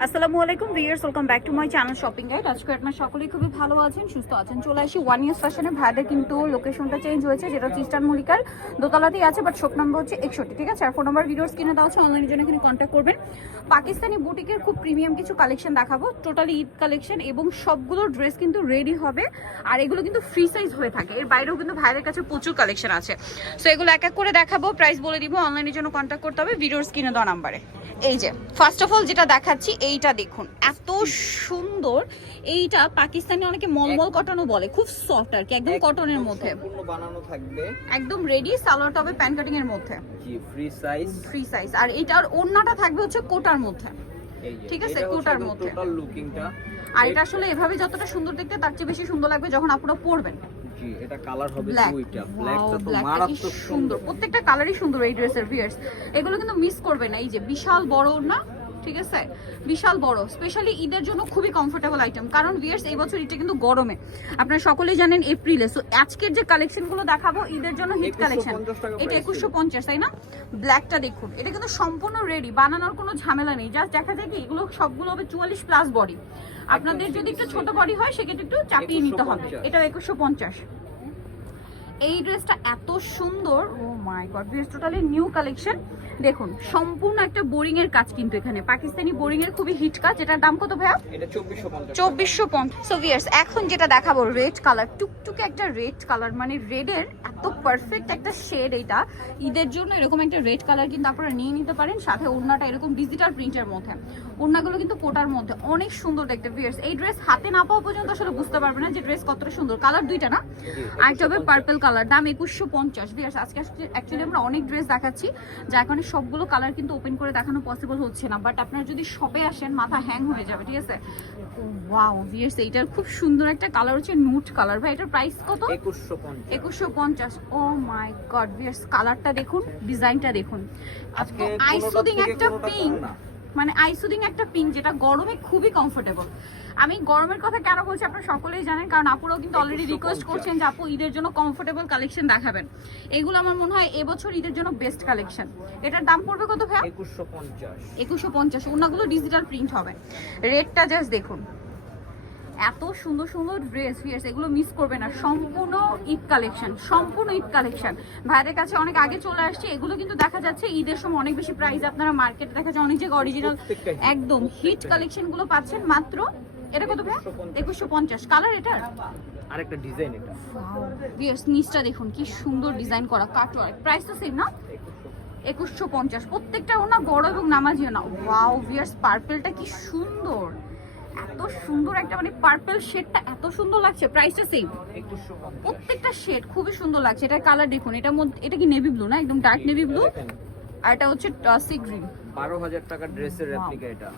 আসসালামু আলাইকুম viewers, welcome back to my channel shopping guide. আজকে আপনারা সকলেই খুবই ভালো আছেন, সুস্থ আছেন। চলে আসি ওয়ান ইয়ার্স ফ্যাশনে। ভাইদের কিন্তু লোকেশনটা চেঞ্জ হয়েছে, যেটা হচ্ছে ইস্টার্ন মল্লিকার দোতলাতেই আছে, বাট শপ নাম্বার হচ্ছে 61, ঠিক আছে? আর ফোন নাম্বার ভিডিওস কিনে দেওয়া হচ্ছে, অনলাইনের জন্য এখানে কন্ট্যাক্ট করবেন। পাকিস্তানি বুটিকের খুব প্রিমিয়াম কিছু কালেকশন দেখাবো, টোটালি ঈদ কালেকশন, এবং সবগুলো ড্রেস কিন্তু রেডি হবে। আর এগুলো কিন্তু ফ্রি সাইজ হয়ে থাকে, এর বাইরেও কিন্তু ভাইদের কাছে প্রচুর কালেকশন আছে। সো এগুলো এক এক করে দেখাবো, প্রাইস বলে দিব, অনলাইনের জন্য কন্ট্যাক্ট করতে হবে ভিডিওস কিনে দেওয়া নাম্বারে। এই যে ফার্স্ট অফ অল যেটা দেখাচ্ছি, এইটা দেখুন, এত সুন্দর। এইটা পাকিস্তানি অনেকে মলমল কটনও বলে, খুব সফট আর কি, একদম কটনের মধ্যে বানানো থাকবে, একদম রেডি। সালোয়ারটা হবে প্যান্ট কাটিং এর মধ্যে, জি ফ্রি সাইজ। আর এটার ওড়নাটা থাকবে হচ্ছে কোটার মধ্যে, ঠিক আছে? কোটার মধ্যে টোটাল লুকিংটা। আর এটা আসলে এভাবে যতটা সুন্দর দেখতে, তার চেয়ে বেশি সুন্দর লাগবে যখন আপনারা পরবেন। জি, এটা কালার হবে দুইটা, ব্ল্যাকটা তো ব্ল্যাকটা কি মারাত্মক সুন্দর, প্রত্যেকটা কালারই সুন্দর এই ড্রেসের ভিউয়ার্স। এগুলো কিন্তু মিস করবে না। এই যে বিশাল বড় ওড়না, ঠিক আছে? বিশাল বড়, স্পেশালি ঈদের জন্য খুবই কমফোর্টেবল আইটেম, কারণ ভিউয়ার্স এই বছর এটা কিন্তু গরমে, আপনারা সকলেই জানেন এপ্রিলে। সো আজকের যে কালেকশনগুলো দেখাবো ঈদের জন্য হিট কালেকশন। এটা 2150, তাই না? ব্ল্যাকটা দেখুন, এটা কিন্তু সম্পূর্ণ রেডি, বানানোর কোনো ঝামেলা নেই। জাস্ট দেখা যায় কি এগুলো সবগুলো হবে 44 প্লাস বডি। আপনাদের যদি একটু ছোট বডি হয় সেক্ষেত্রে একটু চাপিয়ে নিতে হবে। এটা 2150। এই ড্রেসটা এত সুন্দর, oh my god, dress totally new collection. দেখুন সম্পূর্ণ একটা বোরিং এর কাজ, কিন্তু এখানে পাকিস্তানি বোরিং এর খুবই হিট কাজ। এটার দাম কত ভাইয়া? এটা 2450। 2450। সো ভিউয়ার্স, এখন যেটা দেখাবো রেড কালার, টুকটুকে একটা রেড কালার, মানে রেডের এত পারফেক্ট একটা শেড। এটা ঈদের জন্য এরকম একটা রেড কালার কিন্তু আপনারা নিয়ে নিতে পারেন। সাথে ওড়নাটা এরকম ডিজিটাল প্রিন্টের মধ্যে, ওড়নাগুলো কিন্তু কোটার মধ্যে, অনেক সুন্দর দেখতে। ভিউয়ার্স এই ড্রেস হাতে না পাওয়া পর্যন্ত আসলে বুঝতে পারবে না যে ড্রেস কতটা সুন্দর। কালার দুইটা না, আরেকটা হবে পার্পল কালার, দাম 2150। ভিউয়ার্স আজকে অ্যাকচুয়ালি আমরা অনেক ড্রেস দেখাচ্ছি, যার কারণে সবগুলো কালার কিন্তু ওপেন করে দেখানো পসিবল হচ্ছে না, বাট আপনারা যদি শপে আসেন মাথা হ্যাং হয়ে যাবে, ঠিক আছে? ওয়াও ভিউয়ার্স, এইটার খুব সুন্দর একটা কালার হচ্ছে নুট কালার। ভাই এটার প্রাইস কত? 2150। ও মাই গড ভিউয়ার্স, কালারটা দেখুন, ডিজাইনটা দেখুন, আজকে আইসুদিং একটা পিঙ্ক, মানে আইসুদিং একটা পিঙ্ক, যেটা গরমে খুবই কমফোর্টেবল। আমি গরমের কথা কেন বলছি আপনারা সকলেই জানেন, কারণ আপুরাও কিন্তু অলরেডি রিকোয়েস্ট করছেন যে আপু ঈদের জন্য কমফোর্টেবল কালেকশন দেখাবেন। এগুলো আমার মনে হয় এবছর ঈদের জন্য বেস্ট কালেকশন। এটার দাম পড়বে কত ভাই? 2150। ওনাগুলো ডিজিটাল প্রিন্ট হবে। রেডটা জাস্ট দেখুন, এত সুন্দর সুন্দর ড্রেস ভিউয়ার্স, এগুলো মিস করবে না। সম্পূর্ণ ঈদ কালেকশন, সম্পূর্ণ ঈদ কালেকশন ভাইদের কাছে অনেক আগে চলে আসছে। এগুলো কিন্তু দেখা যাচ্ছে ঈদের সময় অনেক বেশি প্রাইস, আপনারা মার্কেটে দেখা যায় অনেক জায়গায় অরিজিনাল একদম হিট কালেকশন গুলো পাচ্ছেন মাত্র। এটা কত ভাই? 2150। কালার এটার আরেকটা ডিজাইন। এটা ভিউয়ার্স নিচটা দেখুন কি সুন্দর ডিজাইন করা কাটওয়ার্ক। প্রাইস তো সেম না, 2150। প্রত্যেকটা ওনা বড় এবং নামাজিও না। ওয়াও ভিউয়ার্স, পার্পলটা কি সুন্দর, এত সুন্দর একটা, মানে পার্পল শেডটা এত সুন্দর লাগছে। প্রাইসটা সেম, প্রত্যেকটা শেড খুবই সুন্দর লাগছে। এটার কালার দেখুন, এটার মধ্যে এটা কি নেভি ব্লু না, একদম ডার্ক নেভি ব্লু, আর এটা হচ্ছে সি গ্রিন। 12000 টাকা ড্রেসের রেপ্লিকা। এটা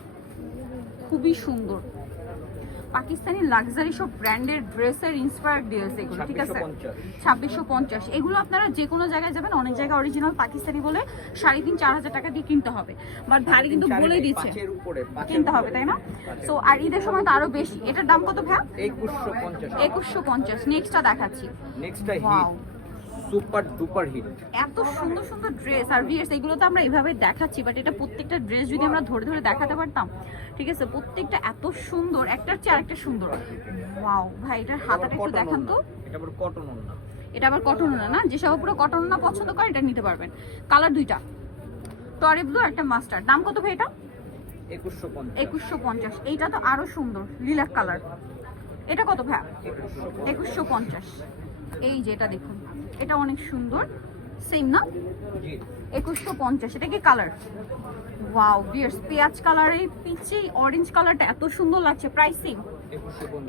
খুবই সুন্দর, পাকিস্তানি লাক্সারি সব ব্র্যান্ডের ড্রেসের ইন্সপায়ার্ড ড্রেস এগুলো, ঠিক আছে? 2650। এগুলো আপনারা যে কোনো জায়গায় যাবেন, অনেক জায়গায় অরিজিনাল পাকিস্তানি বলে 3500-4000 টাকা দিয়ে কিনতে হবে, বাট ভারী কিন্তু বলে দিচ্ছে কিনতে হবে, তাই না? সো আর ঈদের সময় তো আরো বেশি। এটার দাম কত ভাই? 2150। নেক্সটটা দেখাচ্ছি, নেক্সটটা হিট, সুপার ডুপার হিট। এত সুন্দর সুন্দর ড্রেস। আর ভিউয়ার্স এগুলো তো আমরা এইভাবে দেখাচ্ছি, বাট এটা প্রত্যেকটা ড্রেস যদি আমরা ধরে ধরে দেখাতে পারতাম, ঠিক আছে? প্রত্যেকটা এত সুন্দর, একটার চেয়ে আরেকটা সুন্দর। ওয়াও ভাই, এটার হাতাটা একটু দেখান তো। এটা আবার কটন ওড়না, এটা আবার কটন ওড়না না, যেসব পুরো কটন ওড়না পছন্দ করে এটা নিতে পারবেন। কালার দুইটা, টরি ব্লু একটা মাস্টার্ড। দাম কত ভাই এটা? 2150। এইটা তো আরো সুন্দর, লিলাক কালার। এটা কত ভাই? 2150। এই যে এটা দেখুন, এটা অনেক সুন্দর, সেম না? 2150। এটা কি কালার? ওয়াও ভিউয়ার্স, পেঁয়াজ কালার, এই পিচি অরেঞ্জ কালারটা এত সুন্দর লাগছে। প্রাইসিং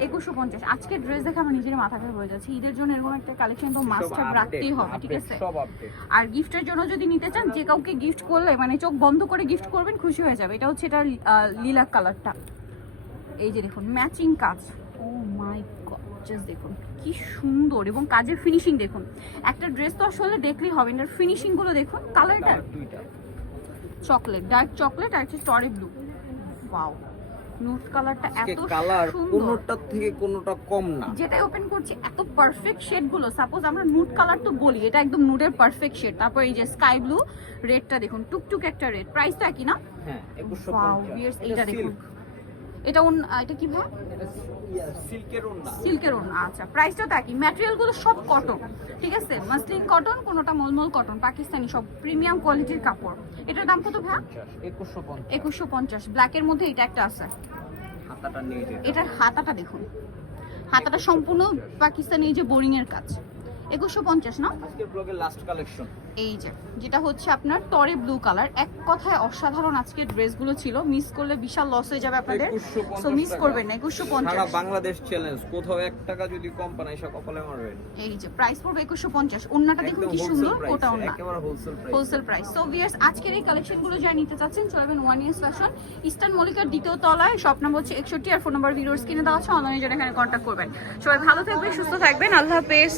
2150। আজকে ড্রেস দেখে আমার নিজের মাথা খারাপ হয়ে যাচ্ছে। ঈদের জন্য এরকম একটা কালেকশন তো মাস্ট হ্যাভ রাখতেই হবে, ঠিক আছে? আর গিফটের জন্য যদি নিতে চান, যে কাউকে গিফট করলে মানে চোখ বন্ধ করে গিফট করবেন, খুশি হয়ে যাবে। এটা হচ্ছে এটা লিলাক কালারটা। এই যে দেখুন ম্যাচিং কাজ, ও মাই গড, জাস্ট দেখুন কি সুন্দর, এবং কাজের ফিনিশিং দেখুন। একটা ড্রেস তো আসলে দেখলেই হবে, এর ফিনিশিং গুলো দেখুন। কালারটা চকলেট, ডার্ক চকলেট, আর হচ্ছে টরি ব্লু। ওয়াও, নুট কালারটা এত কালার, সুন্দর, কোনোটা থেকে কোনোটা কম না। যেটা ওপেন করছি এত পারফেক্ট শেড গুলো। সাপোজ আমরা নুট কালার তো বলি, এটা একদম নুডের পারফেক্ট শেড। তারপর এই যে স্কাই ব্লু, রেডটা দেখুন, টুকটুক একটা রেড। প্রাইস তো একই না? হ্যাঁ, 2150। ওয়াও ভিউয়ার্স, এইটা দেখুন এটা এটা কি ভাই? সিল্কের ওড়না। সিল্কের ওড়না। আচ্ছা, প্রাইসটাও একই। ম্যাটেরিয়ালগুলো সব কটন, ঠিক আছে? মাসলিন কটন, কোনোটা মলমল কটন, পাকিস্তানি, সব প্রিমিয়াম কোয়ালিটির কাপড়। এটার দাম কত ভাই? 2150। 2150। ব্ল্যাকের মধ্যে এটা একটা আছে, হাতাটা নেই এটার হাতাটা দেখুন, হাতাটা সম্পূর্ণ পাকিস্তানি, এই যে বোরিং এর কাজ। 2150 না? আজকের ব্লগের লাস্ট কালেকশন। এই যে যেটা হচ্ছে আপনার টরে ব্লু কালার, এক কথায় অসাধারণ আজকের ড্রেসগুলো ছিল। মিস করলে বিশাল লস হয়ে যাবে আপনাদের, সো মিস করবেন না। 2150। সারা বাংলাদেশ চ্যালেঞ্জ, কোথাও 1 টাকা যদি কম পান এসে কপালে মারবেন। এই যে প্রাইস পড়বে 2150। ওন্নাটা দেখুন কি সুন্দর, ওটা ওন্না একেবারে wholesale price. Wholesale price. So viewers, আজকের এই কালেকশনগুলো যারা নিতে চাচ্ছেন চলে যাবেন ওয়ান ইয়ার্স ফ্যাশন, ইস্টার্ন মল্লিকার দ্বিতীয় তলায়, শপ নাম্বার হচ্ছে 61 আর ফোন নাম্বার ভিডিওর স্ক্রিনে দেওয়া আছে। অনলাইনে যারা এখানে কন্ট্যাক্ট করবেন। সবাই ভালো থাকবেন, সুস্থ থাকবেন, আল্লাহ হাফেজ।